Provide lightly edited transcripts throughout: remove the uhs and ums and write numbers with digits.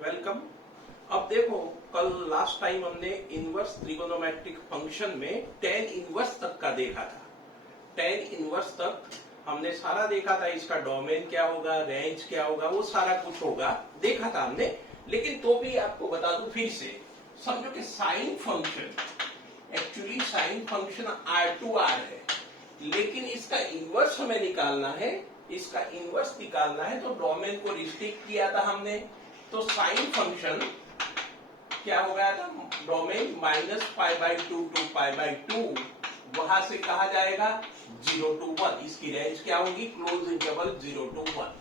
Welcome. अब देखो, कल लास्ट टाइम हमने इनवर्स ट्रिगोनोमेट्रिक फंक्शन में टेन इनवर्स तक का देखा था। टेन इनवर्स तक हमने सारा देखा था। इसका डोमेन क्या होगा, रेंज क्या होगा, वो सारा कुछ होगा देखा था हमने। लेकिन तो भी आपको बता दूं फिर से, समझो कि sine function actually sine function R2R है, लेकिन इसका इनवर्स हमें निकालना है। इसका इनवर्स निकालना है तो डोमेन को रिस्ट्रिक्ट किया था हमने। तो साइन फंक्शन क्या हो गया था, डोमेन -π/2 टू π/2, वहां से कहा जाएगा 0 to 1। इसकी रेंज क्या होगी, क्लोज इंटरवल 0 to 1।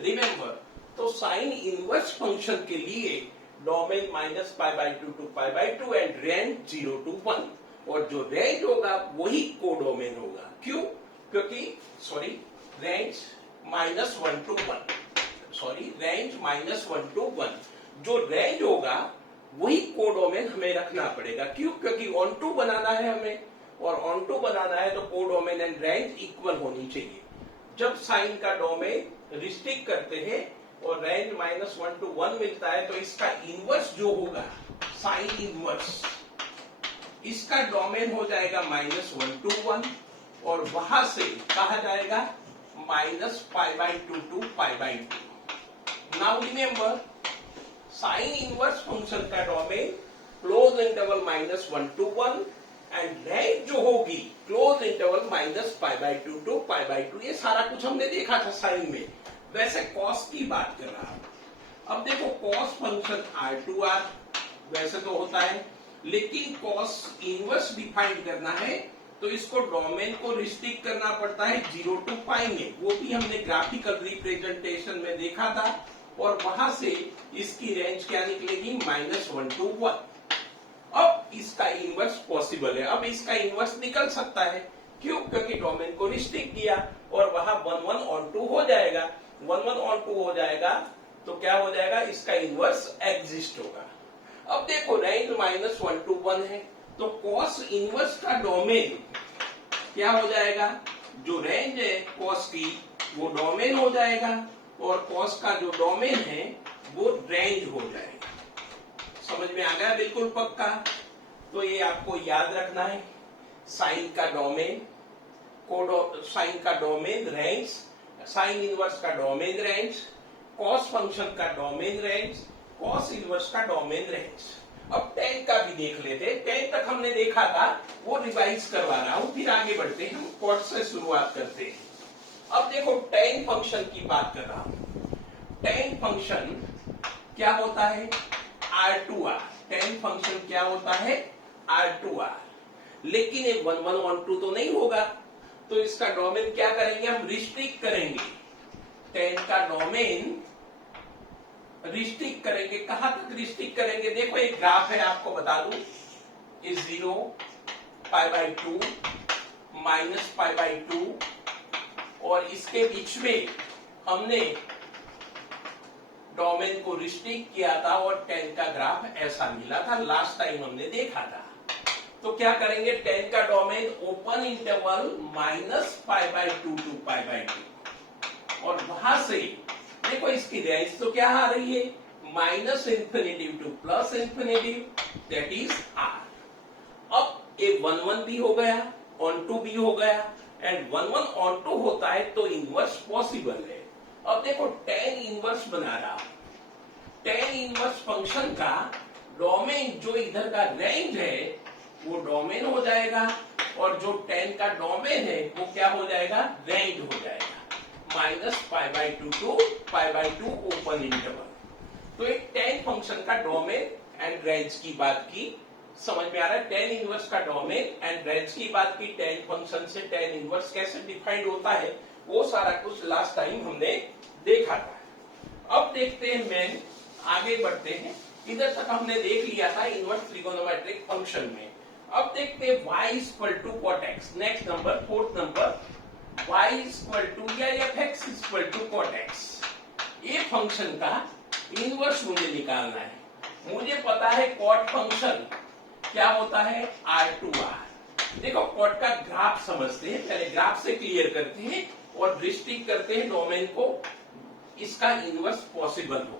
रिमेंबर, तो साइन इनवर्स फंक्शन के लिए domain -π/2 to π/2 and range 0 to 1, और जो रेंज होगा वही कोडोमेन होगा। क्यों? क्योंकि रेंज -1 to 1, रेंज -1 to 1, जो रेंज होगा वही कोडोमेन हमें रखना पड़ेगा। क्यों? क्योंकि ऑन टू बनाना है हमें, और ऑन टू बनाना है तो कोडोमेन एंड रेंज इक्वल होनी चाहिए। जब साइन का डोमेन रिस्ट्रिक्ट करते हैं और रेंज -1 to 1 मिलता है, तो इसका इनवर्स जो होगा, साइन इनवर्स, इसका डोमेन हो जाएगा -1 to 1, और वहां से कहा जाएगा -π/2 to π/2। Now remember, sine inverse function का domain close interval -1 to 1 and range जो होगी क्लोज इंटरवल -π/2 टू π/2। ये सारा कुछ हमने देखा था साइन में। वैसे कॉस की बात कर रहा हूं। अब देखो, कॉस फंक्शन R2R वैसे तो होता है, लेकिन कॉस इनवर्स डिफाइन करना है तो इसको डोमेन को रिस्ट्रिक्ट करना पड़ता है 0 to π में। वो भी हमने ग्राफिकल रिप्रेजेंटेशन में देखा था, और वहां से इसकी रेंज क्या निकलेगी, -1 to 1। अब इसका इनवर्स पॉसिबल है, अब इसका इनवर्स निकल सकता है। क्यों? क्योंकि डोमेन को रिस्ट्रिक्ट किया, और वहां 1 on 2 हो जाएगा। 1 on 2 हो जाएगा तो क्या हो जाएगा, इसका इनवर्स एग्जिस्ट होगा। अब देखो, रेंज -1 to 1 है, तो कॉस इनवर्स का डोमेन क्या हो जाएगा, जो रेंज है कॉस की वो डोमेन हो जाएगा, और कॉस का जो डोमेन है वो रेंज हो जाएगा। समझ में आ गया? बिल्कुल पक्का। तो ये आपको याद रखना है, साइन का डोमेन साइन का डोमेन रेंज, साइन इनवर्स का डोमेन रेंज, कॉस फंक्शन का डोमेन रेंज, कॉस इनवर्स का डोमेन रेंज। अब टेन का भी देख लेते हैं। 10 तक हमने देखा था, वो रिवाइज करवा रहा हूं, फिर आगे बढ़ते हैं। हम कॉट से शुरुआत करते हैं। अब देखो, टेन फंक्शन की बात कर रहा हूं। टेन फंक्शन क्या होता है, R2R। टेन फंक्शन क्या होता है, R2R। लेकिन ये 1 on 2 तो नहीं होगा, तो इसका डोमेन क्या करेंगे, हम रिस्ट्रिक्ट करेंगे। टेन का डोमेन रिस्ट्रिक्ट करेंगे। कहां तक रिस्ट्रिक्ट करेंगे, देखो एक ग्राफ है, आपको बता दूं, 0 π/2 -π/2, और इसके बीच में हमने डोमेन को रिस्ट्रिक्ट किया था, और 10 का ग्राफ ऐसा मिला था, लास्ट टाइम हमने देखा था। तो क्या करेंगे, 10 का डोमेन ओपन इंटरवल -π/2 टू π/2, और वहां से देखो इसकी रेंज तो क्या आ रही है, -∞ टू +∞, दैट इज R। अब ये 1 भी हो गया, on 2 भी हो गया, एंड 1 on 2 होता है तो इनवर्स पॉसिबल है। अब देखो, tan इनवर्स बना रहा हूं। tan इनवर्स फंक्शन का डोमेन जो इधर का रेंज है वो डोमेन हो जाएगा, और जो tan का डोमेन है वो क्या हो जाएगा, रेंज हो जाएगा। -π/2 टू π/2 ओपन इंटरवल। तो एक tan फंक्शन का डोमेन एंड रेंज की बात की, समझ में आ रहा है। tan इनवर्स का डोमेन एंड रेंज की बात की, tan फंक्शन से tan इनवर्स कैसे डिफाइंड होता है, वो सारा कुछ लास्ट टाइम हमने देखा था। अब देखते हैं मेन, आगे बढ़ते हैं। इधर तक हमने देख लिया था इनवर्स ट्रिगोनोमेट्रिक फंक्शन में। अब देखते हैं y = cot x। Next number, fourth number, y = या fx = cot x। ये फंक्शन का इनवर्स मुझे निकालना है। मुझे पता है कॉट फंक्शन क्या होता है, R2R। देखो, कॉट का ग्राफ समझते हैं, पहले ग्राफ से क्लियर करते हैं और रिस्ट्रिक्ट करते हैं डोमेन को, इसका इनवर्स पॉसिबल हो।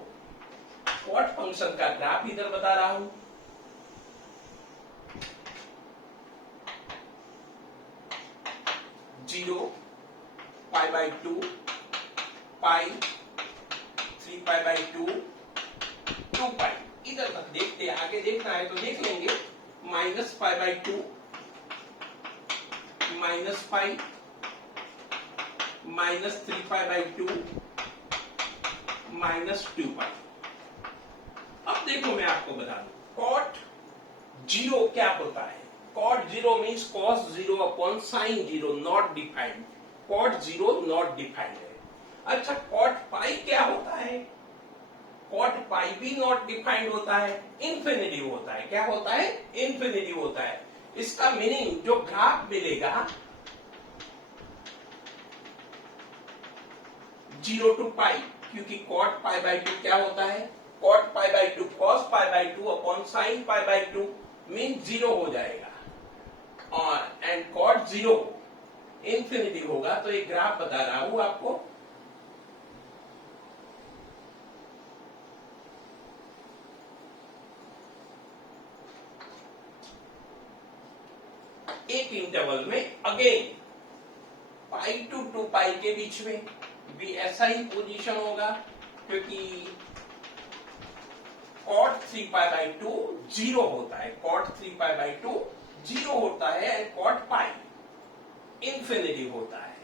कॉट फंक्शन का ग्राफ इधर बता रहा हूं। Zero, pi by to, pi, 3 pi by 2, 2 पाई। इधर तक देखते हैं, आगे देखना है तो देख लेंगे। -पाई/2, -पाई, -3 पाई/2, -2 पाई। अब देखो मैं आपको बता दूं, कॉट जीरो क्या होता है। Cot zero means cos zero upon sine zero, not defined. Cot zero not defined है। अच्छा, कॉट पाई क्या होता है? कॉट पाई भी नॉट डिफाइंड होता है, इंफिनिटिव होता है। क्या होता है? इंफिनिटिव होता है। इसका मीनिंग जो ग्राफ मिलेगा 0 to पाई, क्योंकि कॉट पाई/2 क्या होता है? Cot pi cos pi upon sine pi mean 0 हो जाएगा। और एंड कॉट जीरो इंफिनिटिव होगा। तो एक ग्राफ बता रहा हूं आपको। एक इंटरवल में अगेन पाई टू 2 पाई के बीच में भी ऐसा ही पोजीशन होगा, क्योंकि कॉट 3 पाई/2 जीरो होता है। कॉट 3 पाई/2 जीरो होता है एंड कॉट पाई इंफिनिटिव होता है।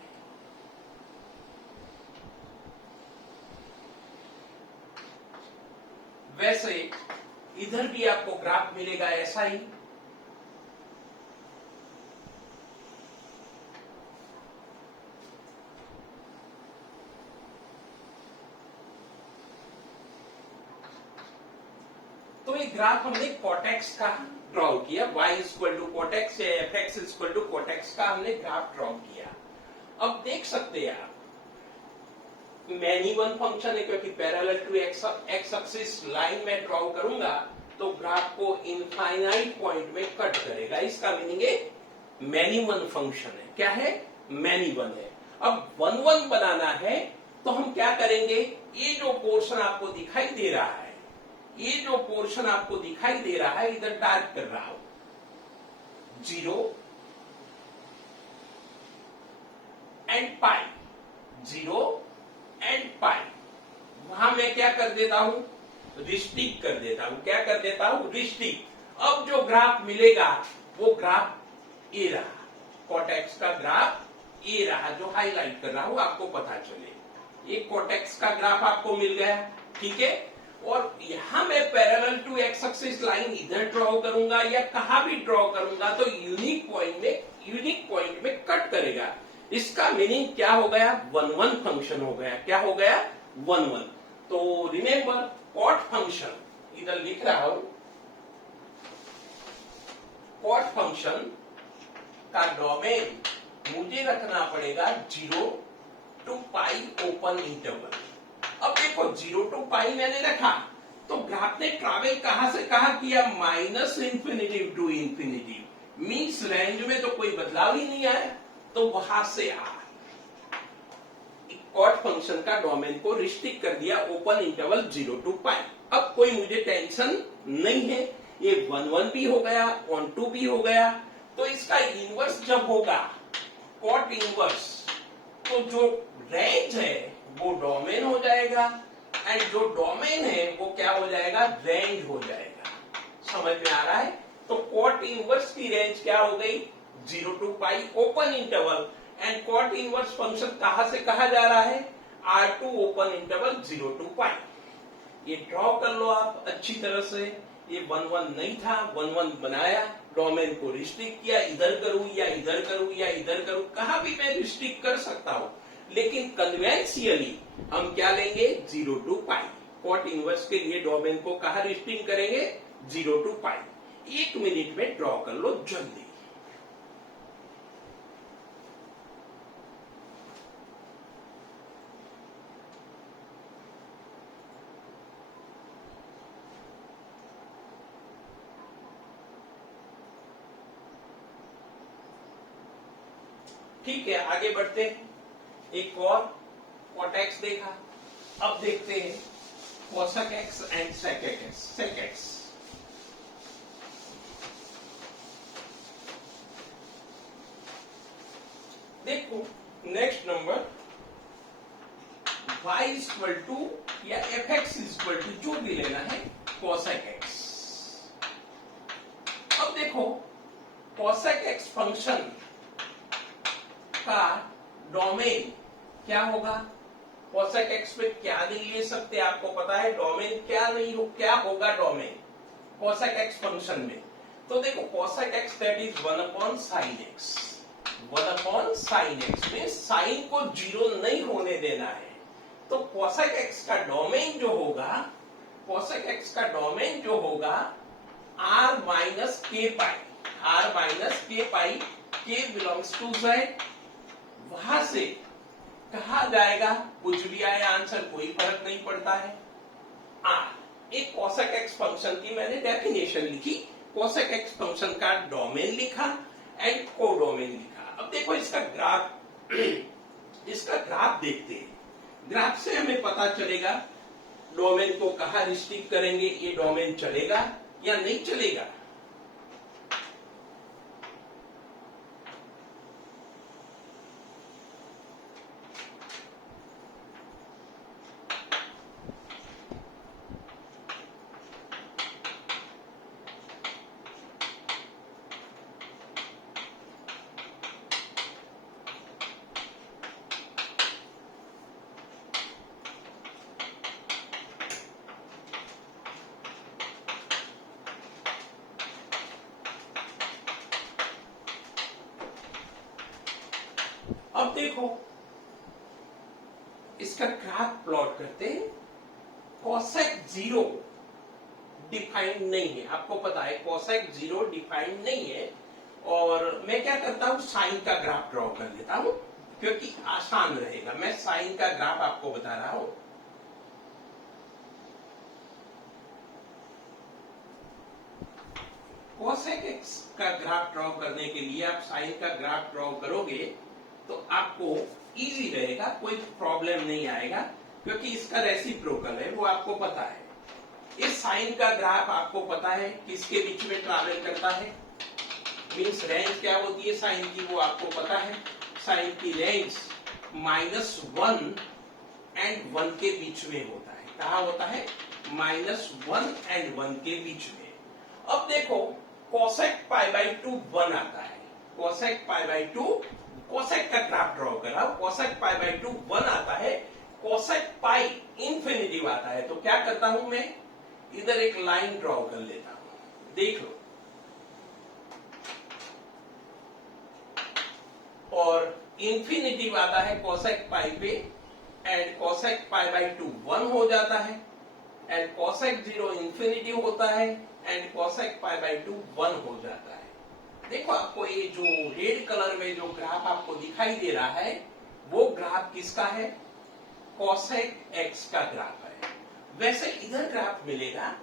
वैसे इधर भी आपको ग्राफ मिलेगा ऐसा ही। तो ये ग्राफ हमने कॉटेक्स का ड्रॉ किया। y इक्वल टू कॉटेक्स या fx इक्वल टू कॉटेक्स का हमने ग्राफ ड्रॉ किया। अब देख सकते हैं आप, मैनी वन फंक्शन है, क्योंकि parallel to x axis line में ड्रॉ करूंगा तो ग्राफ को इनफाइनाइट पॉइंट में कट करेगा। इसका मीनिंग है मैनी वन फंक्शन है। क्या है? मैनी वन है। अब 1 1 बनाना है तो हम क्या करेंगे? ये जो पोर्शन आपको दिखाई दे रहा है, ये जो पोर्शन आपको दिखाई दे रहा है, इधर डार्क कर रहा हूं, 0 एंड पाई, 0 एंड पाई, वहां मैं क्या कर देता हूं? रिस्ट्रिक्ट कर देता हूं। क्या कर देता हूं? रिस्ट्रिक्ट। अब जो ग्राफ मिलेगा वो ग्राफ ये रहा, कॉटेक्स का ग्राफ ये रहा, जो हाईलाइट कर रहा हूं आपको पता चले। ये कॉटेक्स का ग्राफ आपको मिल गया, ठीक है। और यहां मैं parallel to x axis line इधर ड्रॉ करूंगा या कहां भी ड्रॉ करूंगा तो यूनिक पॉइंट में कट करेगा। इसका मीनिंग क्या हो गया? 1 1 फंक्शन हो गया। क्या हो गया? 1 1। तो रिमेंबर, कॉट फंक्शन इधर लिख रहा हूं, कॉट फंक्शन का डोमेन मुझे रखना पड़ेगा 0 to पाई ओपन इंटरवल। अब देखो 0 to पाई मैंने रखा तो ग्राफ ने ट्रैवल कहां से कहां किया? -Infinity to infinity, means range में तो कोई बदलाव ही नहीं आया, तो वहां से कॉट फंक्शन का डोमेन को रिस्ट्रिक्ट कर दिया ओपन इंटरवल 0 to पाई। अब कोई मुझे टेंशन नहीं है, ये 1 1 भी हो गया, 1 2 भी हो गया। तो इसका इनवर्स जब होगा, कॉट इनवर्स, तो जो रेंज है वो डोमेन हो जाएगा एंड जो डोमेन है वो क्या हो जाएगा? रेंज हो जाएगा। समझ में आ रहा है? तो कॉट इनवर्स की रेंज क्या हो गई? 0 to pi open interval. And cot inverse function कहां से कहा जा रहा है? R2 ओपन इंटरवल 0 to पाई। ये ड्रॉ कर लो आप अच्छी तरह से। ये 1 1 नहीं था, 1 1 बनाया, डोमेन को रिस्ट्रिक्ट किया, इधर करूं या इधर करूं या इधर करूं, कहां भी मैं रिस्ट्रिक्ट कर सकता हूं, लेकिन कन्वेंशियली हम क्या लेंगे? 0 to पाई। कॉट इनवर्स के लिए डोमेन को कहां रिस्ट्रिक्ट करेंगे? 0 to पाई। 1 मिनट में ड्रॉ कर लो जल्दी। ठीक है, आगे बढ़ते हैं। एक और कॉटेक्स देखा, अब देखते हैं cosec x and sec x. देखो next number y equal to या एफ एक्स इक्वल टू जो भी लेना है cosec x. अब देखो cosec x फंक्शन का डोमेन क्या होगा. cosec x में क्या नहीं ले सकते आपको पता है. डोमेन क्या नहीं हो, क्या होगा डोमेन cosec x फंक्शन में. तो देखो cosec x that is 1 upon sin x. 1 upon sin x में साइन को जीरो नहीं होने देना है. तो cosec x का डोमेन जो होगा, cosec x का डोमेन जो होगा r माइनस के पाई. r माइनस के पाई, k बिलोंग्स टू z. वहां से कहा जाएगा कुछ भी आए आंसर कोई फर्क नहीं पड़ता है. एक cosec x फंक्शन की मैंने डेफिनेशन लिखी, cosec x फंक्शन का डोमेन लिखा एंड कोडोमेन लिखा. अब देखो इसका ग्राफ देखते हैं. ग्राफ से हमें पता चलेगा डोमेन को कहां रिस्ट्रिक्ट करेंगे, ये डोमेन चलेगा या नहीं चलेगा. अब देखो इसका ग्राफ प्लॉट करते हैं. cosec 0 डिफाइंड नहीं है, आपको पता है cosec 0 डिफाइंड नहीं है. और मैं क्या करता हूं, साइन का ग्राफ ड्रॉ कर लेता हूं क्योंकि आसान रहेगा. मैं साइन का ग्राफ आपको बता रहा हूं. cosec x का ग्राफ ड्रॉ करने के लिए आप साइन का ग्राफ ड्रॉ करोगे तो आपको इजी रहेगा, कोई प्रॉब्लम नहीं आएगा क्योंकि इसका रेसिप्रोकल है वो आपको पता है. इस साइन का ग्राफ आपको पता है किसके बीच में ट्रैवल करता है, मींस रेंज क्या होती है साइन की वो आपको पता है. साइन की रेंज -1 एंड 1 के बीच में होता है. कहां होता है, -1 एंड 1 के बीच में. अब देखो cosec π/2 1 आता है. cosec π/2 cosec का ग्राफ ड्रॉ करा, cosec π/2 1 आता है. cosec पाई इंफिनिटिव आता है. तो क्या करता हूं मैं, इधर एक लाइन ड्रॉ कर लेता हूं. देख लो, और इंफिनिटिव आता है cosec पाई पे एंड cosec π/2 1 हो जाता है एंड cosec 0 इंफिनिटिव होता है एंड cosec π/2 1 हो जाता है. देखो आपको ये जो रेड कलर में जो ग्राफ आपको दिखाई दे रहा है वो ग्राफ किसका है, cosec x का ग्राफ है. वैसे इधर ग्राफ मिलेगा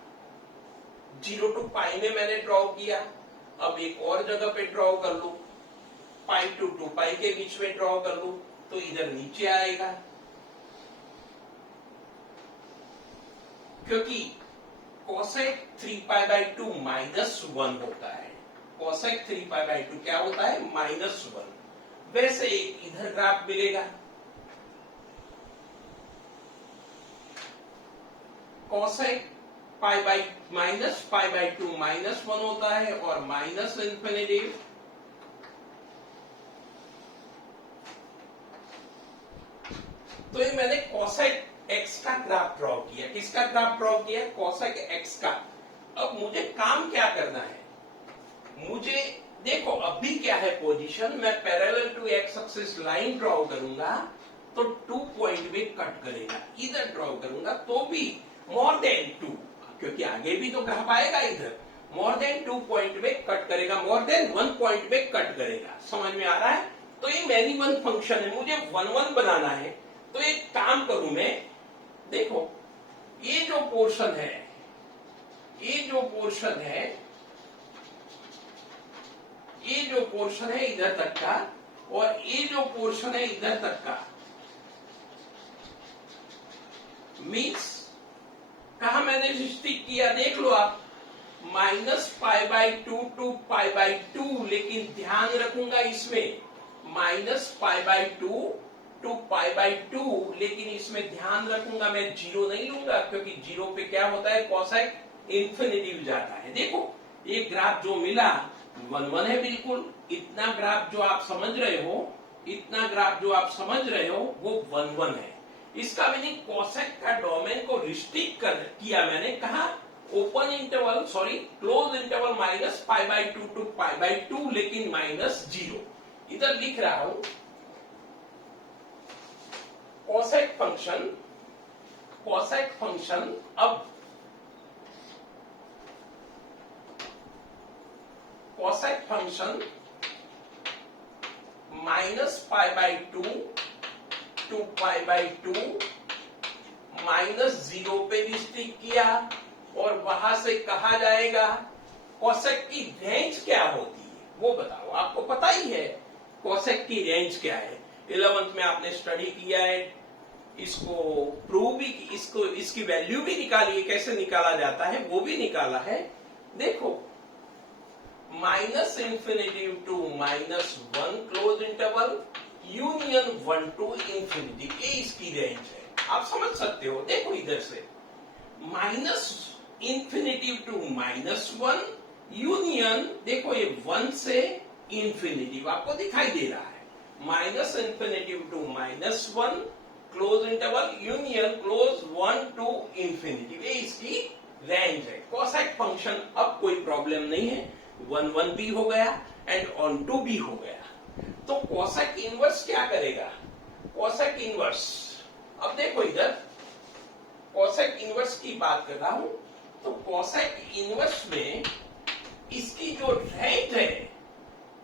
0 to π में मैंने ड्रॉ किया. अब एक और जगह पे ड्रॉ कर लू, π to 2π के बीच में ड्रॉ कर लू तो इधर नीचे आएगा क्योंकि cosec 3π/2 -1 होता है. cosec 3π/2 क्या होता है, -1. वैसे एक इधर ग्राफ मिलेगा, cosec π/2 -1 होता है और माइनस इंफिनिटिव. तो ये मैंने cosec x का ग्राफ ड्रॉ किया. किसका ग्राफ ड्रॉ किया, cosec x का. अब मुझे काम क्या करना है, मुझे देखो अभी क्या है पोजीशन, मैं parallel to x axis line draw करूंगा तो 2 पॉइंट में कट करेगा. इधर ड्रॉ करूंगा तो भी मोर देन 2, क्योंकि आगे भी तो ग्राफ आएगा इधर. मोर देन 2 पॉइंट में कट करेगा, मोर देन 1 पॉइंट में कट करेगा. समझ में आ रहा है. तो ये मैनी वन फंक्शन है, मुझे 1 1 बनाना है. तो एक काम करूं मैं, देखो ये जो पोर्शन है, ये जो पोर्शन है, ये जो पोर्शन है इधर तक का और ये जो पोर्शन है इधर तक का, मीन्स रिस्ट्रिक्ट किया, देख लो आप, -π/2 टू π/2, लेकिन ध्यान रखूंगा इसमें -π/2 टू π/2, लेकिन इसमें ध्यान रखूंगा मैं जीरो नहीं लूंगा, क्योंकि जीरो पे क्या होता है, कोसेक इंफिनिटी जाता है। देखो ये ग्राफ जो मिला 1 है बिल्कुल, इतना ग्राफ जो आप समझ रहे हो, इतना ग्राफ जो आप समझ रहे हो वो 1 है। इसका मीनिंग कोसेक का डोमेन को रिस्ट्रिक्ट किया मैंने, कहा open interval, sorry close interval -π/2 to π/2, लेकिन -0। इधर लिख रहा हूं कोसेक फंक्शन अब कोसेक फंक्शन -π/2 टू π/2 -0 पे रिस्ट्रिक्ट किया, और वहां से कहा जाएगा कोसेक की रेंज क्या होती है वो बताओ। आपको पता ही है कोसेक की रेंज क्या है, 11th में आपने स्टडी किया है, इसको प्रूव भी, इसकी वैल्यू भी निकाली है, कैसे निकाला जाता है वो भी निकाला है। देखो -∞ to -1 close interval union 1 to infinity, ये इसकी रेंज है, आप समझ सकते हो। देखो इधर से -∞ टू -1 यूनियन, देखो ये 1 से इंफिनिटी आपको दिखाई दे रहा है, -∞ to -1 close interval union close 1 to infinity, ये इसकी रेंज है। कोसेक फंक्शन अब कोई प्रॉब्लम नहीं है, 1 भी हो गया एंड ऑन टू भी हो गया। तो कोसेक इनवर्स क्या करेगा, कोसेक इनवर्स, अब देखो इधर कोसेक इनवर्स की बात कर रहा हूं, तो कोसेक इनवर्स में इसकी जो रेंज है,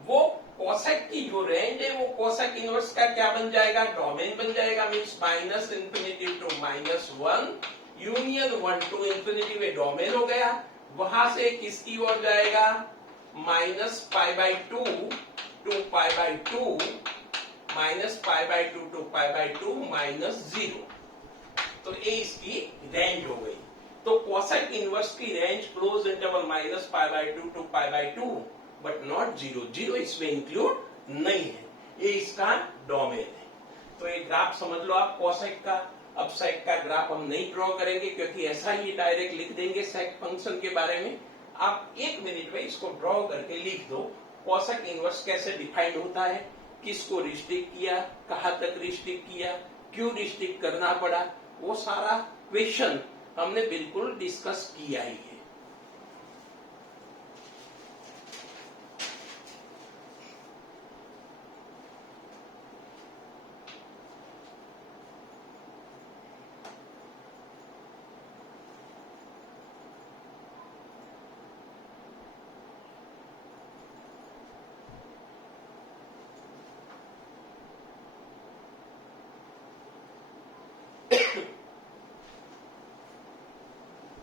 वो कोसेक की जो रेंज है वो कोसेक इनवर्स का क्या बन जाएगा, डोमेन बन जाएगा, means -∞ to -1 union 1 to infinity में डोमेन हो गया। वहां से किसकी ओर जाएगा, -π/2 टू π/2 -π/2 टू π/2 -0, तो ये इसकी रेंज हो गई। तो कोसेक इनवर्स की range close interval -π/2 to π/2 but not 0 इसमें इंक्लूड नहीं है, ये इसका डोमेन है। तो ये ग्राफ समझ लो आप कोसेक का। अब सेक का ग्राफ हम नहीं ड्रॉ करेंगे, क्योंकि ऐसा ही डायरेक्ट लिख देंगे सेक फंक्शन के बारे में। आप 1 मिनट में इसको ड्रॉ करके लिख दो, कोसेक इनवर्स कैसे डिफाइंड होता है, किसको रिस्ट्रिक्ट किया, कहां तक रिस्ट्रिक्ट किया, क्यों रिस्ट्रिक्ट करना पड़ा, वो सारा क्वेश्चन हमने बिल्कुल डिस्कस किया ही है।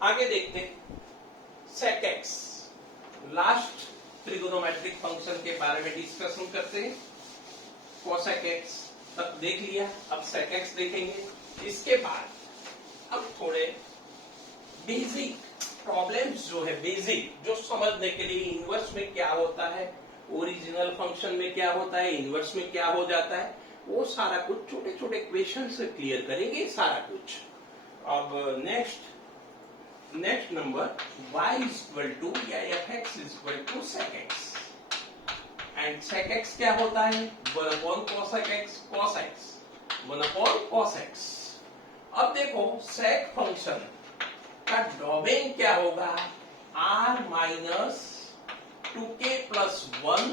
आगे देखते sec x, last trigonometric function के बारे में डिस्कशन करते हैं। कोसेक एक्स तक देख लिया, अब सेक एक्स देखेंगे। इसके बाद अब थोड़े बेसिक प्रॉब्लम्स जो है, बेसिक जो समझने के लिए इनवर्स में क्या होता है, ओरिजिनल फंक्शन में क्या होता है, इनवर्स में क्या हो जाता है, वो सारा कुछ छोटे छोटे क्वेश्चन से क्लियर करेंगे सारा कुछ। अब next number y equal to या fx equal to sec x, and sec x क्या होता है, 1 upon cosec x, cos x 1 upon cos x। अब देखो sec फंक्शन का डोमेन क्या होगा, r minus 2k plus 1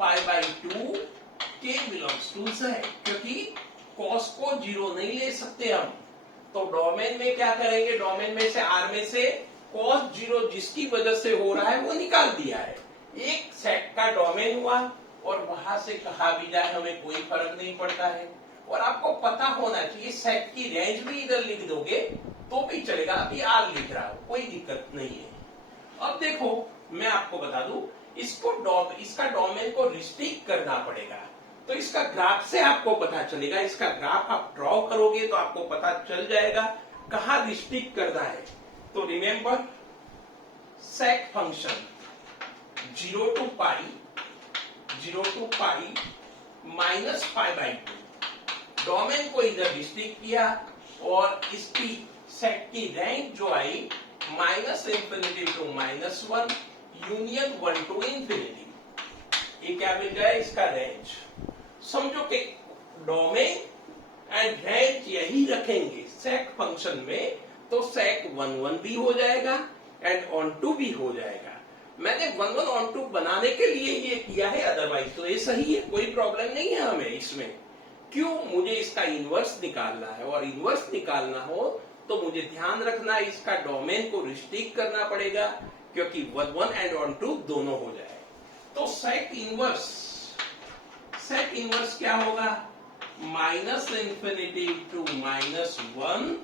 π/2 k belongs to sec, क्योंकि cos को 0 नहीं ले सकते हम, तो डोमेन में क्या करेंगे, डोमेन में से r में से cos 0 जिसकी वजह से हो रहा है वो निकाल दिया है। एक सेट का डोमेन हुआ, और वहां से कहा भी जाए हमें कोई फर्क नहीं पड़ता है। और आपको पता होना चाहिए सेट की रेंज भी इधर लिख दोगे तो भी चलेगा, अभी r लिख रहा हो कोई दिक्कत नहीं है। अब देखो मैं आपको बता दूं, इसका डोमेन को रिस्ट्रिक्ट करना पड़ेगा, तो इसका ग्राफ से आपको पता चलेगा। इसका ग्राफ आप ड्रॉ करोगे तो आपको पता चल जाएगा कहां रिस्ट्रिक्ट करना है। तो remember sec function 0 to pi minus pi by two, domain को इधर रिस्ट्रिक्ट किया और इसकी सेट की रेंज जो I minus infinity to minus one union one to infinity, ये क्या मिल गया इसका रेंज। समझो कि डोमेन एंड रेंज यही रखेंगे सेक फंक्शन में, तो सेक 1 1 भी हो जाएगा एंड ऑन टू भी हो जाएगा। मैंने 1 1 ऑन टू बनाने के लिए ये किया है, अदरवाइज तो ये सही है, कोई प्रॉब्लम नहीं है हमें इसमें। क्यों, मुझे इसका इनवर्स निकालना है और इनवर्स निकालना हो तो मुझे ध्यान रखना है इसका डोमेन को रिस्ट्रिक्ट करना पड़ेगा, क्योंकि 1 1 एंड ऑन टू दोनों हो जाए। तो सेक इनवर्स क्या होगा, minus infinity to minus one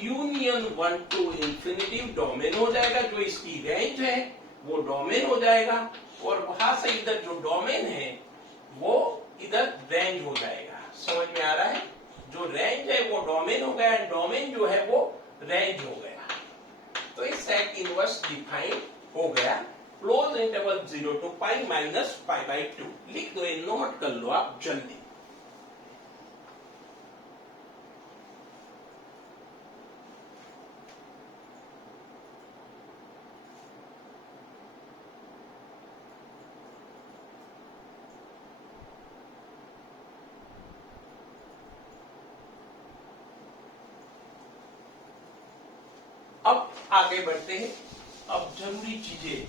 union one to infinity, domain हो जाएगा, जो इसकी रेंज है वो डोमेन हो जाएगा और वहां से इधर जो डोमेन है वो इधर रेंज हो जाएगा। समझ में आ रहा है, जो रेंज है वो डोमेन हो गया, डोमेन जो है वो रेंज हो गया। तो ये सेक इनवर्स डिफाइन हो गया, close interval 0 to pi minus pi by to. लिख दो, ये नोट कर लो आप जल्दी। अब आगे बढ़ते हैं, अब जरूरी चीजें,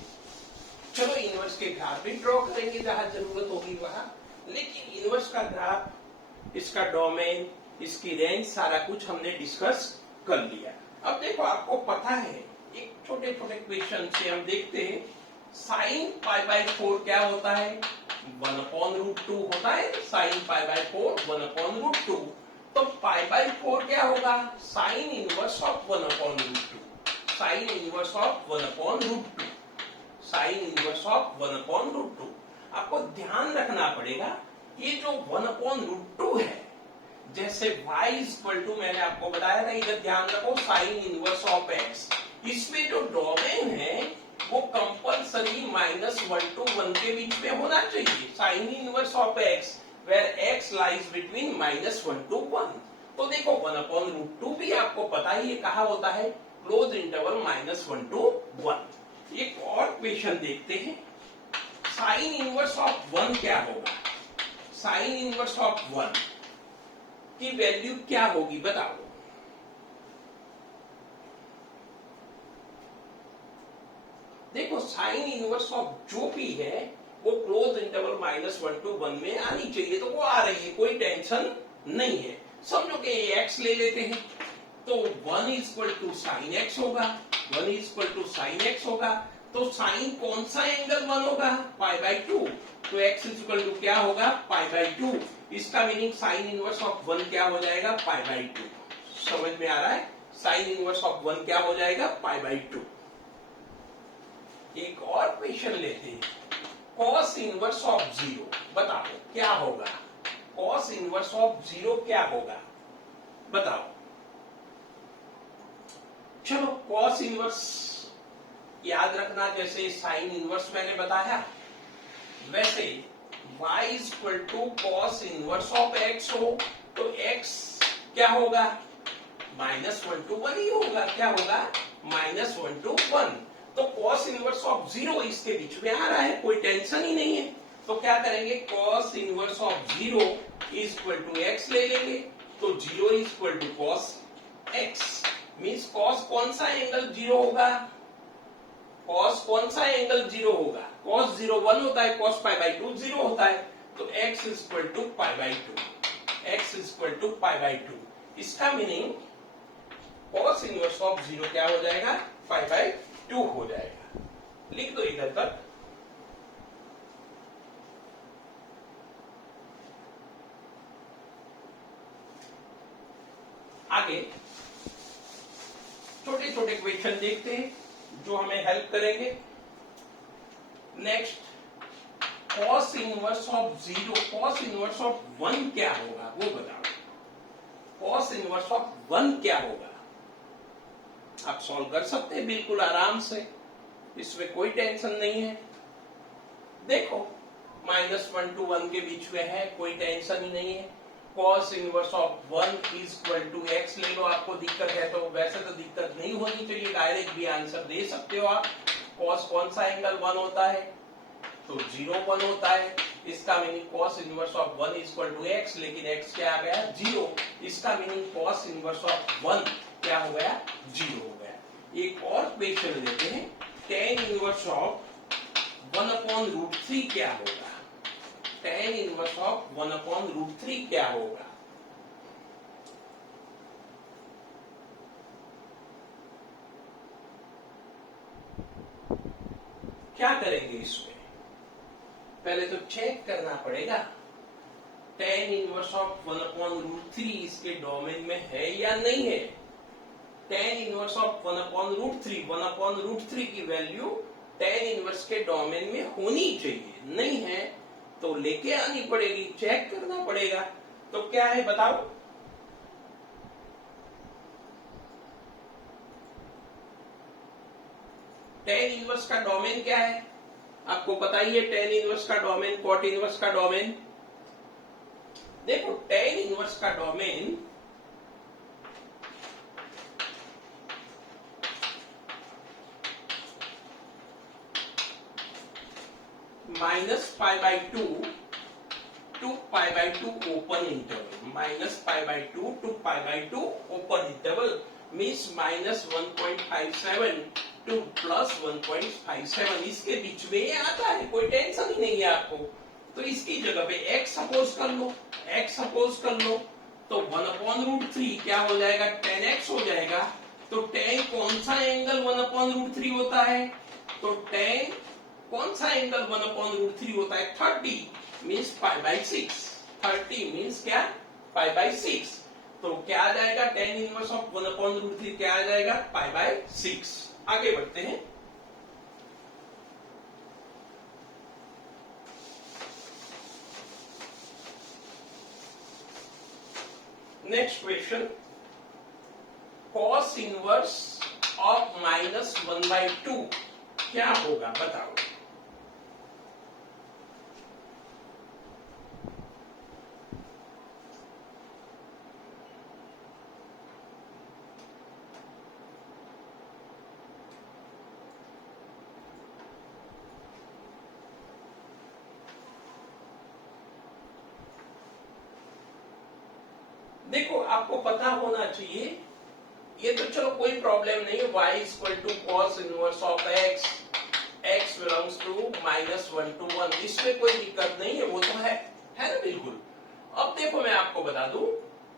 चलो इनवर्स के ग्राफ भी ड्रॉ करेंगे जहां जरूरत होगी वहां, लेकिन इनवर्स का ग्राफ, इसका डोमेन, इसकी रेंज, सारा कुछ हमने डिस्कस कर लिया। अब देखो, आपको पता है एक छोटे छोटे क्वेश्चन से हम देखते हैं, साइन पाई बाई 4 क्या होता है, 1/√2 होता है, साइन पाई बाई 4 1/√2। तो पाई बाई 4 क्या होगा, sign inverse of 1/√2, sign inverse of 1/√2, sign inverse of 1/√2। आपको ध्यान रखना पड़ेगा, ये जो 1/√2 है, जैसे y इक्वल टू, मैंने आपको बताया था, इधर ध्यान रखो, साइन इनवर्स ऑफ x, इसमें जो डोमेन है वो कंपलसरी -1 to 1 के बीच में होना चाहिए, sine inverse of x where x lies between -1 to 1। तो देखो 1/√2 भी आपको पता ही है कहा होता है, क्लोज इंटरवल -1 to 1। एक और क्वेश्चन देखते हैं, साइन इनवर्स ऑफ 1 क्या होगा, साइन इनवर्स ऑफ 1 की वैल्यू क्या होगी बताओ। देखो, साइन इनवर्स ऑफ जो भी है वो क्लोज इंटरवल -1 to 1 में आनी चाहिए, तो वो आ रही है, कोई टेंशन नहीं है। समझो कि x ले लेते हैं, तो 1 इक्वल टू साइन एक्स होगा, 1 इक्वल टू साइन एक्स होगा, तो साइन कौन सा एंगल 1 होगा, पाई बाई 2, तो x इक्वल टू क्या होगा, पाई बाई 2। इसका मीनिंग साइन इनवर्स ऑफ 1 क्या हो जाएगा, पाई बाई 2। समझ में आ रहा है, साइन इनवर्स ऑफ 1 क्या हो जाएगा, पाई बाई 2। एक और क्वेश्चन लेते हैं, कॉस इनवर्स ऑफ 0 बताओ क्या होगा, कॉस इनवर्स ऑफ 0 क्या होगा बताओ। चलो, कॉस इनवर्स याद रखना, जैसे साइन इनवर्स मैंने बताया, वैसे y equal to cos inverse of x हो, तो x क्या होगा, -1 to 1 ही होगा, क्या होगा, -1 to 1। तो कॉस इनवर्स ऑफ 0 इसके बीच में आ रहा है, कोई टेंशन ही नहीं है, तो क्या करेंगे, cos inverse of 0 equal to x ले लेंगे, तो 0 equal to cos x, means cos कौन सा एंगल 0 होगा, कॉस कौन सा एंगल 0 होगा, कॉस 0 1 होता है, कॉस पाई बाई 2 0 होता है, तो x equal to pi by 2, x equal to pi by 2। इसका मीनिंग कॉस इनवर्स ऑफ 0 क्या हो जाएगा, पाई बाई 2 हो जाएगा। लिख दो इधर तक। आगे छोटे छोटे क्वेश्चन देखते हैं जो हमें हेल्प करेंगे। Next, cos inverse of 0, cos inverse of 1 क्या होगा वो बताओ, कॉस इनवर्स ऑफ 1 क्या होगा। आप सॉल्व कर सकते हैं बिल्कुल आराम से, इसमें कोई टेंशन नहीं है। देखो -1 to 1 के बीच में है, कोई टेंशन ही नहीं है। cos inverse of 1 is equal to x ले लो, आपको दिक्कत है तो, वैसे तो दिक्कत नहीं होनी चाहिए, डायरेक्ट भी आंसर दे सकते हो आप। cos कौन सा एंगल 1 होता है, तो 0 1 होता है, इसका meaning cos inverse of 1 is equal to x, लेकिन x क्या आ गया 0, इसका मीनिंग cos इनवर्स ऑफ 1 क्या हो गया 0 हो गया। एक और क्वेश्चन लेते हैं, tan इनवर्स ऑफ 1/√3 क्या होगा, tan इनवर्स ऑफ 1/√3 क्या होगा। क्या करेंगे इसमें, पहले तो चेक करना पड़ेगा tan इनवर्स ऑफ 1/√3 इसके डोमेन में है या नहीं है। tan इनवर्स ऑफ 1/√3 की वैल्यू tan इनवर्स के डोमेन में होनी चाहिए, नहीं है तो लेके आनी पड़ेगी, चेक करना पड़ेगा। तो क्या है बताओ, tan इनवर्स का डोमेन क्या है, आपको पता ही है tan इनवर्स का डोमेन, cot इनवर्स का डोमेन। देखो tan इनवर्स का domain -π/2 to π/2 open interval, -π/2 to π/2 open interval means -1.57 to +1.57, इसके बीच में ये आता है, कोई टेंशन ही नहीं है आपको। तो इसकी जगह पे x सपोज कर लो, x सपोज कर लो, तो 1/√3 क्या हो जाएगा, tan x हो जाएगा। तो tan कौन सा एंगल 1/√3 होता है, तो tan कौन सा एंगल 1/√3 होता है, 30 मीन्स π/6, 30 मीन्स क्या π/6। तो क्या आ जाएगा, tan इनवर्स ऑफ 1/√3 क्या आ जाएगा π/6। आगे बढ़ते हैं, next question, cos inverse of -1/2 क्या होगा बताओ। देखो आपको पता होना चाहिए, ये तो चलो कोई प्रॉब्लम नहीं है, y equal to cos inverse of x, x belongs to -1 to 1, इसमें कोई दिक्कत नहीं है, वो तो है ना बिल्कुल। अब देखो मैं आपको बता दूं,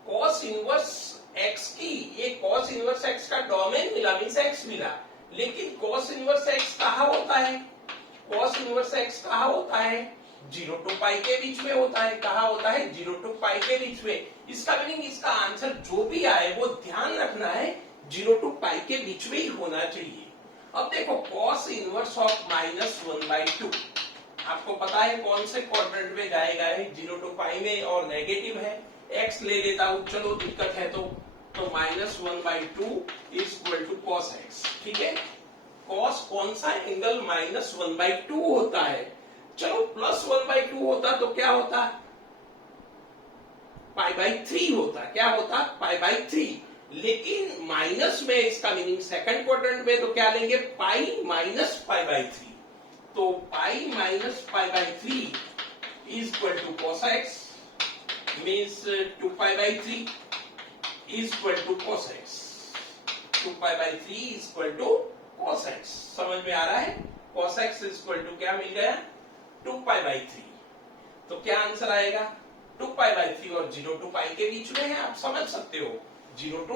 cos इनवर्स x की, ये cos इनवर्स x का डोमेन मिला मींस x मिला, लेकिन cos इनवर्स x कहाँ होता है, cos इनवर्स x कहाँ होता है, 0 to π के बीच में होता है। कहाँ होता है, 0 to π के बीच में। इसका मीनिंग, इसका आंसर जो भी आए वो ध्यान रखना है 0 to π के बीच में ही होना चाहिए। अब देखो cos इनवर्स ऑफ -1/2, आपको पता है कौन से क्वाड्रेंट में जाएगा है, 0 to π में, और नेगेटिव है, x ले लेता हूं, चलो दिक्कत है तो -1/2 is equal to cos x, ठीक है। cos कौन सा एंगल -1/2 होता है, चलो +1/2 होता तो क्या होता, π/3 होता, क्या होता π/3, लेकिन माइनस में, इसका मीनिंग सेकंड क्वाड्रेंट में, तो क्या लेंगे पाई माइनस π/3, तो pi minus π/3 is equal to cos x means 2π/3 is equal to cos x, 2π/3 is equal to cos x, समझ में आ रहा है। cos x is equal to क्या मिल गया 2π/3, तो क्या आंसर आएगा 2π/3, और 0 to π के बीच में है, आप समझ सकते हो 0 to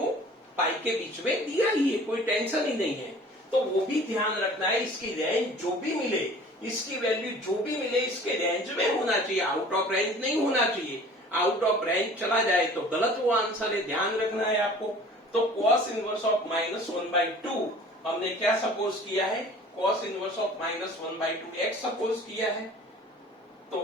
π के बीच में दिया ही है, कोई टेंशन ही नहीं है। तो वो भी ध्यान रखना है, इसकी रेंज जो भी मिले, इसकी वैल्यू जो भी मिले इसके रेंज में होना चाहिए, आउट ऑफ रेंज नहीं होना चाहिए। आउट ऑफ रेंज चला जाए तो गलत वो आंसर है, ध्यान रखना है आपको। तो cos इनवर्स ऑफ -1/2 हमने क्या सपोज किया है, cos inverse of -1/2 x suppose किया है, तो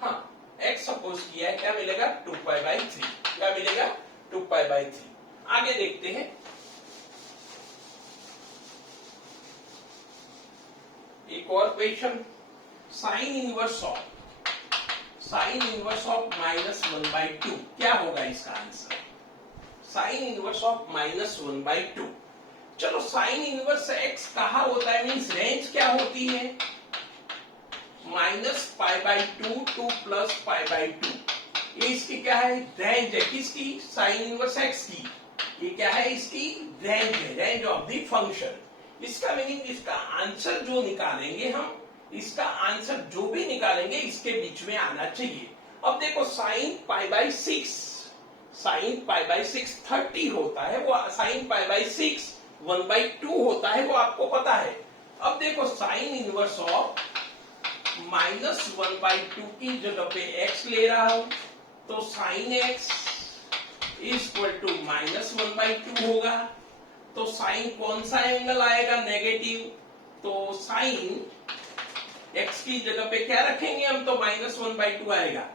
हाँ x सपोज किया है, क्या मिलेगा 2π/3, क्या मिलेगा 2π/3। आगे देखते हैं। एक और क्वेश्चन, साइन इनवर्स ऑफ -1/2 क्या होगा इसका आंसर? Sign inverse of -1/2। चलो साइन इनवर्स एक्स कहा होता है, मीन्स रेंज क्या होती है? -π/2 टू +π/2। ये इसकी क्या है? रेंज है। किसकी? साइन इनवर्स एक्स की। ये क्या है? इसकी रेंज है, रेंज ऑफ द फंक्शन। इसका मीनिंग, इसका आंसर जो निकालेंगे हम, इसका आंसर जो भी निकालेंगे इसके बीच में आना चाहिए। अब देखो साइन π/6, साइन π/6 30 होता है, वो साइन π/6 1/2 होता है, वो आपको पता है। अब देखो साइन इनवर्स ऑफ -1/2 की जगह पे x ले रहा हूं, तो साइन x इक्वल टू -1/2 होगा। तो साइन कौन सा एंगल आएगा? नेगेटिव। तो साइन x की जगह पे क्या रखेंगे हम? तो -1/2 आएगा।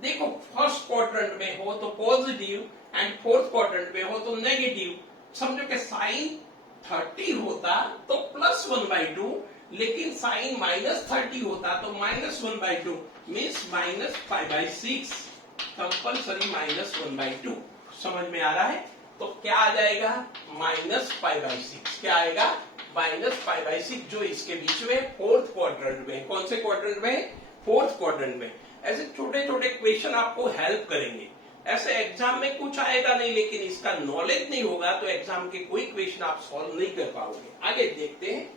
देखो फर्स्ट क्वाड्रेंट में हो तो पॉजिटिव एंड फोर्थ क्वाड्रेंट में हो तो नेगेटिव। समझो कि साइन 30 होता तो +1/2, लेकिन साइन -30 होता तो -1/2, मीन्स -π/6, कंपल्सरी -1/2। समझ में आ रहा है? तो क्या आ जाएगा? -π/6। क्या आएगा? -π/6, जो इसके बीच में फोर्थ क्वाड्रेंट में। कौन से क्वाड्रेंट में? फोर्थ क्वाड्रेंट में। ऐसे छोटे छोटे क्वेश्चन आपको हेल्प करेंगे। ऐसे एग्जाम में कुछ आएगा नहीं, लेकिन इसका नॉलेज नहीं होगा तो एग्जाम के कोई क्वेश्चन आप सॉल्व नहीं कर पाओगे। आगे देखते हैं।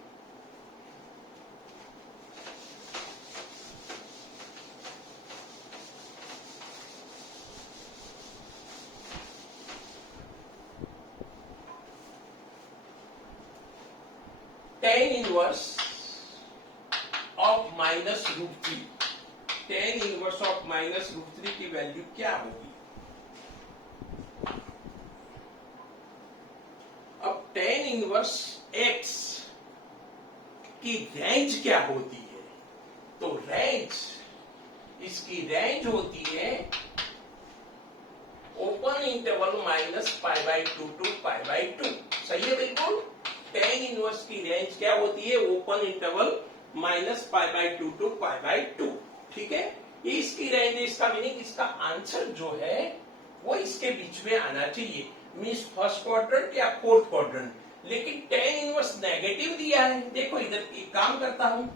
tan inverse of -√3, tan inverse of -√3 की वैल्यू क्या होगी? अब tan इनवर्स x की रेंज क्या होती है? तो रेंज, इसकी रेंज होती है ओपन इंटरवल -π/2 टू π/2। सही है बिल्कुल। tan इनवर्स की रेंज क्या होती है? Open interval -π/2 to π/2। ठीक है, ये इसकी रेंज है। इसका मीनिंग, इसका आंसर जो है वो इसके बीच में आना चाहिए, मीन्स फर्स्ट क्वाड्रेंट या फोर्थ क्वाड्रेंट। लेकिन tan इनवर्स नेगेटिव दिया है। देखो इधर एक काम करता हूं,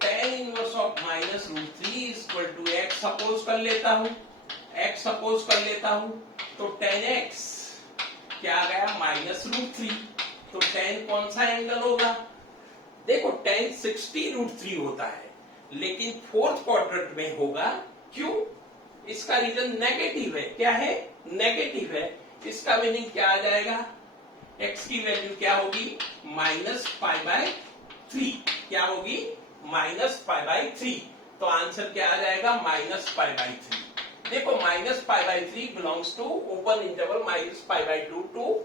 tan inverse of -√3 equal to x suppose कर लेता हूं, x सपोज कर लेता हूं। तो tan x क्या आ गया? -√3। तो tan कौन सा एंगल होगा? देखो tan 60√3 होता है, लेकिन फोर्थ क्वाड्रेंट में होगा। क्यों? इसका रीजन नेगेटिव है। क्या है? नेगेटिव है। इसका मीनिंग क्या आ जाएगा? x की वैल्यू क्या होगी? -π/3। क्या होगी? -π/3। तो आंसर क्या आ जाएगा? -π/3। देखो -π/3 belongs to open interval -π/2 to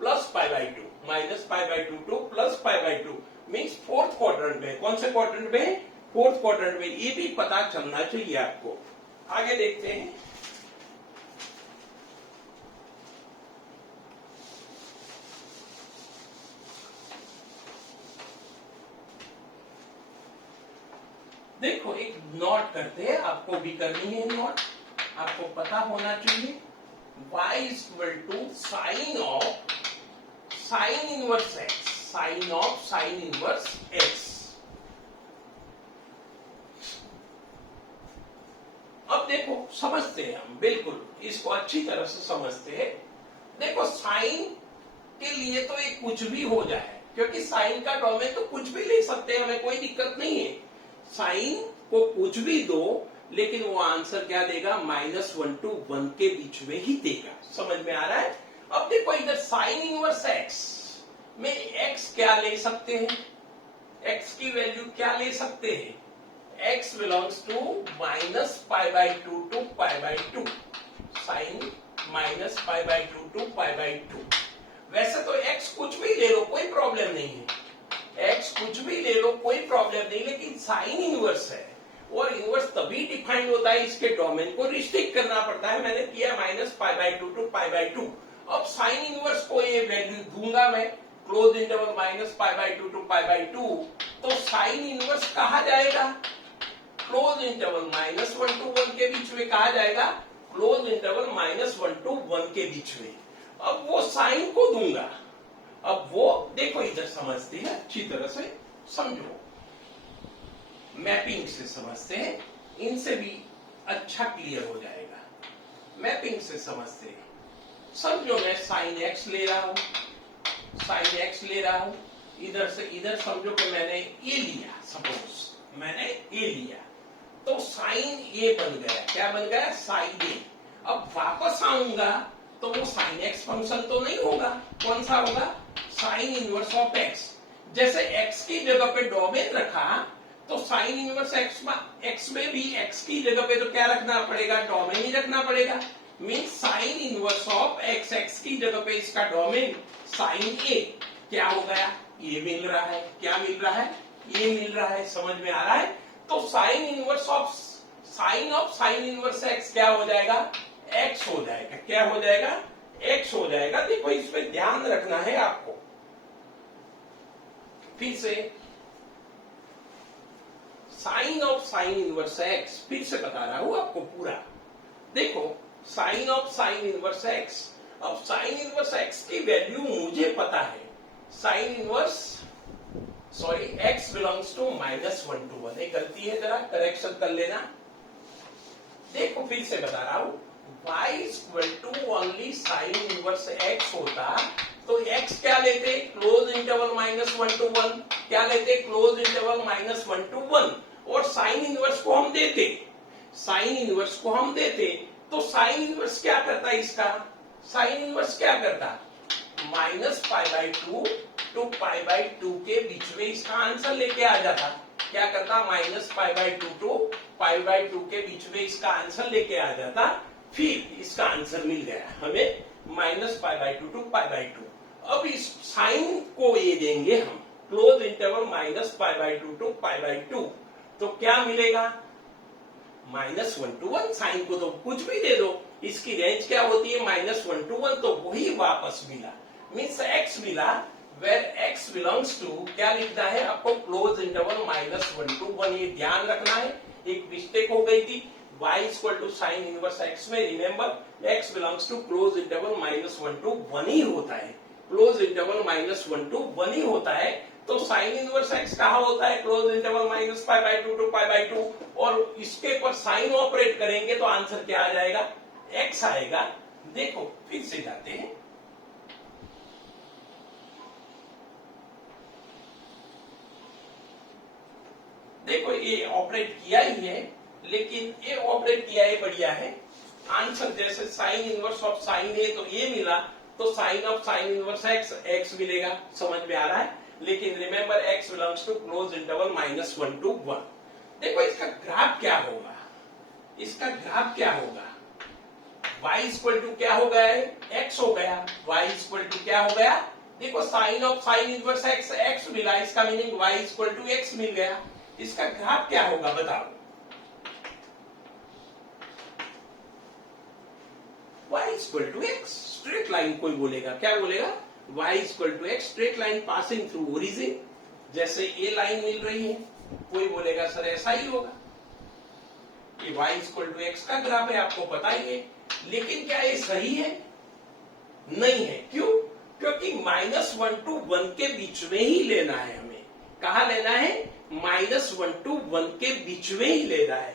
+π/2, -π/2 to +π/2, means fourth quadrant में। कौन से क्वाड्रेंट में? फोर्थ क्वाड्रेंट में। ये भी पता चलना चाहिए आपको। आगे देखते हैं। देखो एक नोट करते हैं, आपको भी करनी है नोट, आपको पता होना चाहिए। y equal to sine of sine inverse x, sine of sine inverse x। अब देखो समझते हैं हम, बिल्कुल इसको अच्छी तरह से समझते हैं। देखो साइन के लिए तो ये कुछ भी हो जाए, क्योंकि साइन का डोमेन तो कुछ भी ले सकते हैं, हमें कोई दिक्कत नहीं है। साइन को कुछ भी दो, लेकिन वो आंसर क्या देगा? -1 to 1 के बीच में ही देगा। समझ में आ रहा है? अब देखो इधर साइन इनवर्स x में x क्या ले सकते हैं? x की वैल्यू क्या ले सकते हैं? x belongs to -π/2 to π/2, sine -π/2 to π/2। वैसे तो x कुछ भी ले लो, कोई प्रॉब्लम नहीं है। x कुछ भी ले लो, कोई प्रॉब्लम नहीं, लेकिन साइन इनवर्स है, और इनवर्स तभी डिफाइन होता है, इसके डोमेन को रिस्ट्रिक्ट करना पड़ता है। मैंने किया -π/2 टू π/2। अब साइन इनवर्स को ये वैल्यू दूंगा मैं, close interval minus pi by two to pi by two, तो साइन इनवर्स कहा जाएगा close interval minus one to one के बीच में, कहा जाएगा close interval minus one to one के बीच में। अब वो साइन को दूंगा, अब वो देखो इधर समझते हैं अच्छी तरह से, समझो मैपिंग से समझते हैं, इनसे भी अच्छा क्लियर हो जाएगा। मैपिंग से समझते हैं, समझो मैं साइन एक्स ले रहा हूं, साइन एक्स ले रहा हूं, इधर से इधर समझो कि मैंने ए लिया, सपोज मैंने ए लिया, तो साइन ए बन गया, क्या बन गया साइन ए। अब वापस आऊंगा तो वो साइन एक्स फंक्शन तो नहीं होगा, कौन सा होगा साइन इनवर्स ऑफ एक्स। जैसे एक्स की जगह पे डोमेन रखा तो साइन इनवर्स एक्स में भी एक्स की जगह पे तो क्या रखना पड़ेगा, डोमेन ही रखना पड़ेगा। Mean sine inverse of x, x की जगह पे इसका डोमेन साइन ए, क्या हो गया ये मिल रहा है, क्या मिल रहा है ये मिल रहा है, समझ में आ रहा है। तो sine inverse of sine inverse x क्या हो जाएगा एक्स हो जाएगा, क्या हो जाएगा एक्स हो जाएगा। देखो इसमें ध्यान रखना है आपको, फिर से sine of sine inverse x फिर से बता रहा हूं आपको पूरा। देखो sine of sine inverse x, अब साइन इनवर्स एक्स की वैल्यू मुझे पता है, sine inverse sorry x belongs to minus one to one, एक गलती है जरा करेक्शन कर लेना। देखो फिर से बता रहा हूं, y equal to only sine inverse x होता तो x क्या लेते close interval minus one to one, क्या लेते close interval minus one to one, और साइन इनवर्स को हम देते, साइन इनवर्स को हम देते तो साइन इनवर्स क्या करता इसका, साइन इनवर्स क्या करता minus pi by two to pi by two के बीच में इसका आंसर लेके आ जाता, क्या करता minus pi by two to pi by two के बीच में इसका आंसर लेके आ जाता, फिर इसका आंसर मिल गया हमें minus pi by two to pi by two. अब इस साइन को ये देंगे हम close interval minus pi by two to pi by two, तो क्या मिलेगा minus one to one, sine को तो कुछ भी दे दो, इसकी रेंज क्या होती है माइनस वन टू वन, तो वही वापस मिला, मीन्स एक्स मिला, वेर एक्स बिलोंग्स टू क्या लिखना है आपको close interval minus one to one. ये ध्यान रखना है, एक मिस्टेक हो गई थी y equal to sine inverse x में, remember x belongs to close interval minus one to one ही होता है, close interval minus one to one ही होता है। तो साइन इनवर्स x कहा होता है close interval minus pi by two to pi by two, और इसके पर साइन ऑपरेट करेंगे तो आंसर क्या आ जाएगा x आएगा। देखो फिर से जाते हैं, देखो ये ऑपरेट किया ही है, लेकिन ये ऑपरेट किया है बढ़िया है। आंसर जैसे sine inverse of sine a तो ये मिला, तो sine of sine inverse x x मिलेगा, समझ में आ रहा है। लेकिन remember x belongs to close interval minus one to one. देखो इसका ग्राफ क्या होगा, इसका ग्राफ क्या होगा, y इक्वल टू क्या हो गया है x हो गया, y इक्वल टू क्या हो गया, देखो sine of sine inverse x X मिला, इसका meaning y equal to X मिल गया। इसका ग्राफ क्या होगा बताओ, y equal to X, straight line कोई बोलेगा, क्या बोलेगा y equal to X, straight line passing through origin, जैसे ये लाइन मिल रही है, कोई बोलेगा सर ऐसा ही होगा, ये y इक्वल टू एक्स का ग्राफ है, आपको पता ही है। लेकिन क्या ये सही है, नहीं है, क्यों, क्योंकि माइनस वन टू वन के बीच में ही लेना है हमें, कहा लेना है माइनस वन टू वन के बीच में ही लेना है।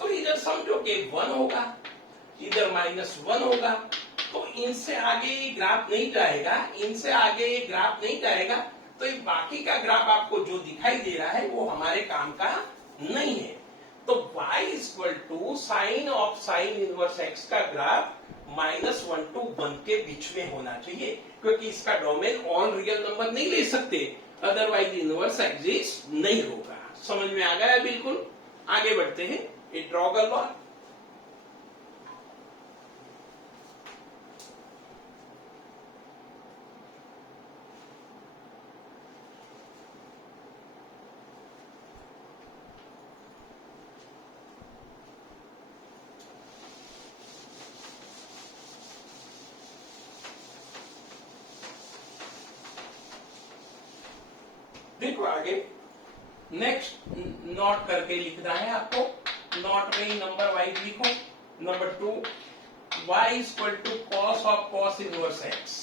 तो इधर समझो कि वन होगा, इधर माइनस वन होगा, तो इनसे आगे ये ग्राफ नहीं जाएगा, इनसे आगे ये ग्राफ नहीं जाएगा, तो ये बाकी का ग्राफ आपको जो दिखाई दे रहा है वो हमारे काम का नहीं है। तो y equal to sine of sine inverse x का graph minus one to one के बीच में होना चाहिए, क्योंकि इसका डोमेन ऑन रियल नंबर नहीं ले सकते, अदरवाइज इनवर्स एग्जिस्ट नहीं होगा। समझ में आ गया बिल्कुल। आगे बढ़ते हैं, ये ड्रॉ कर लो। देखो आगे नेक्स्ट नोट करके लिखना है आपको। नोट में ही नंबर वाइज लिखो। Number 2 y equal to cos of cos inverse x।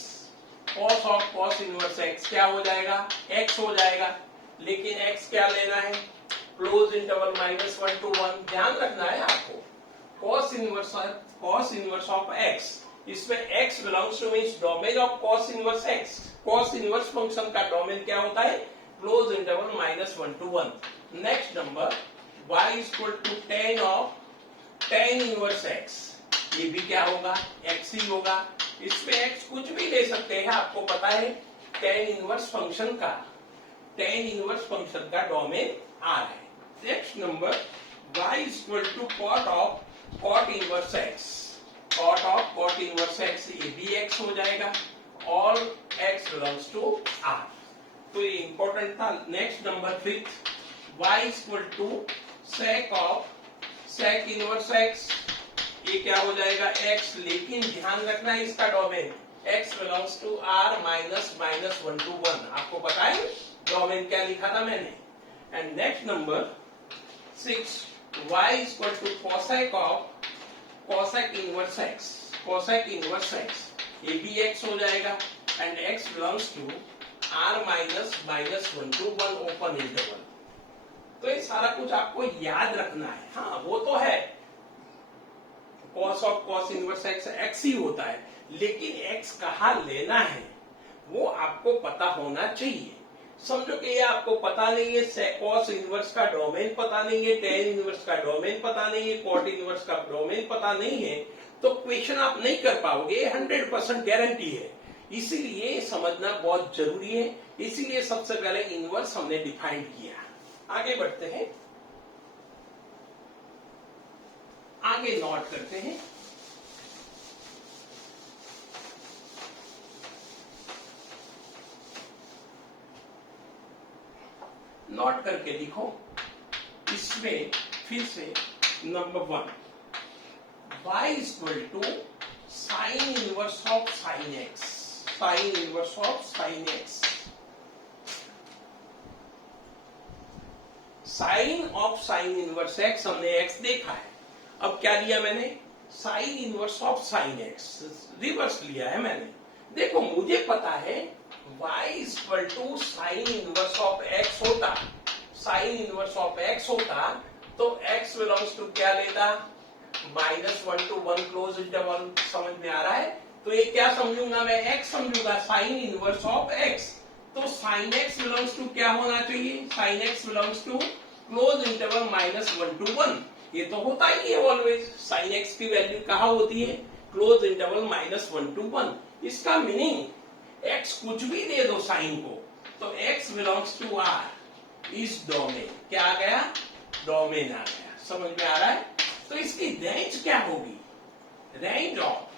Cos of cos inverse x क्या हो जाएगा? x हो जाएगा, लेकिन x क्या लेना है? Close interval -1 to 1। ध्यान रखना है आपको, कॉस इनवर्स ऑफ x, इसमें x belongs to means domain of cos inverse x। Cos inverse function का डोमेन क्या होता है? Close interval -1 to 1। Next number y equal to tan of tan inverse x। ये भी क्या होगा? x ही होगा। इसमें x कुछ भी ले सकते हैं, आपको पता है tan इनवर्स फंक्शन का डोमेन r है। Next number y equal to cot of cot inverse x। cot of cot inverse x, ये भी x हो जाएगा। All x belongs to r। तो ये इंपॉर्टेंट था। Next number 5 y equal to sec of sec inverse x। ये क्या हो जाएगा? x, लेकिन ध्यान रखना है इसका domain x belongs to r -1 to 1। आपको पता है डोमेन क्या लिखा था मैंने। And next number 6 y equal to cosec of cosec inverse x। cosec inverse x, ये भी x हो जाएगा। And x belongs to r -1 to 1 open interval. तो ये सारा कुछ आपको याद रखना है। हाँ वो तो है, cos of cos inverse x x ही होता है, लेकिन x कहाँ लेना है वो आपको पता होना चाहिए। समझो कि ये आपको पता नहीं है, cos इनवर्स का डोमेन पता नहीं है, tan इनवर्स का डोमेन पता नहीं है, cot इनवर्स का डोमेन पता नहीं है, तो क्वेश्चन आप नहीं कर पाओगे, 100% गारंटी है। इसीलिए समझना बहुत जरूरी है। इसीलिए सबसे पहले इनवर्स हमने डिफाइन किया। आगे बढ़ते हैं, आगे नोट करते हैं। नोट करके लिखो। इसमें फिर से number 1 y equal to sine inverse of sine x। Sine inverse of sine x। Sine of sine inverse x, हमने x देखा है। अब क्या लिया मैंने? Sine inverse of sine x, reverse लिया है मैंने। देखो मुझे पता है y equal to sine inverse of x होता, साइन इनवर्स ऑफ x होता तो x बिलोंग्स टू क्या लेता? -1 to 1 क्लोज इंटरवल। समझ में आ रहा है? तो ये क्या समझूंगा मैं? x समझूंगा, साइन इनवर्स ऑफ x। तो साइन x बिलोंग्स टू क्या होना चाहिए? Sine x belongs to close interval -1 to 1। ये तो होता ही है ऑलवेज। साइन x की वैल्यू कहाँ होती है? Close interval -1 to 1। इसका मीनिंग x कुछ भी दे दो साइन को, तो x बिलोंग्स टू r। इस डोमेन क्या आ गया? डोमेन आ गया। समझ में आ रहा है? तो इसकी रेंज क्या होगी? Range of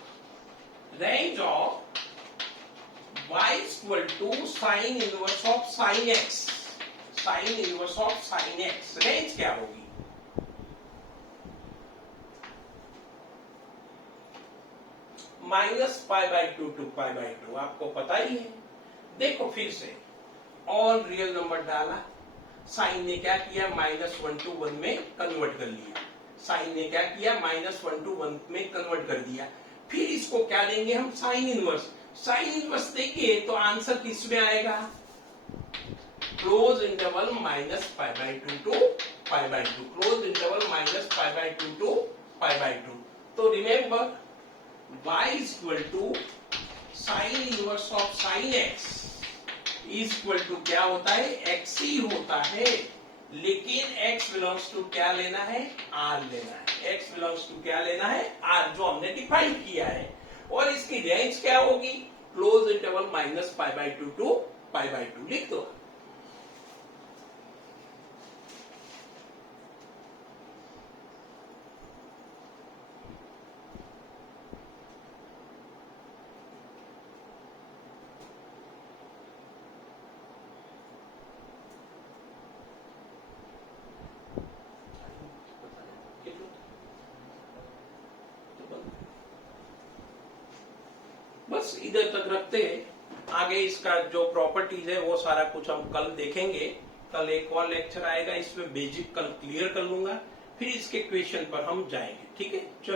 y equal to sine inverse of sine x। Sine inverse of sine x, range क्या होगी? -π/2 to π/2, आपको पता ही है। देखो फिर से ऑल रियल नंबर डाला, साइन ने क्या किया? -1 to 1 में कन्वर्ट कर लिया। साइन ने क्या किया? -1 to 1 में कन्वर्ट कर दिया। फिर इसको क्या लेंगे हम? Sine inverse. साइन इनवर्स देंगे तो आंसर किस में आएगा? Close interval -π/2 to π/2। Close interval -π/2 to π/2। तो remember y equal to sine inverse of sine x equal to क्या होता है? x ही होता है, लेकिन x बिलोंग्स टू क्या लेना है? r लेना है। x बिलोंग्स टू क्या लेना है? r, जो हमने डिफाइन किया है। और इसकी रेंज क्या होगी? Close interval -π/2 to π/2। लिख दो। बस इधर तक रखते हैं। आगे इसका जो प्रॉपर्टीज है वो सारा कुछ हम कल देखेंगे। कल एक और लेक्चर आएगा, इसमें बेसिक कल क्लियर कर लूंगा, फिर इसके क्वेश्चन पर हम जाएंगे। ठीक है, चलो।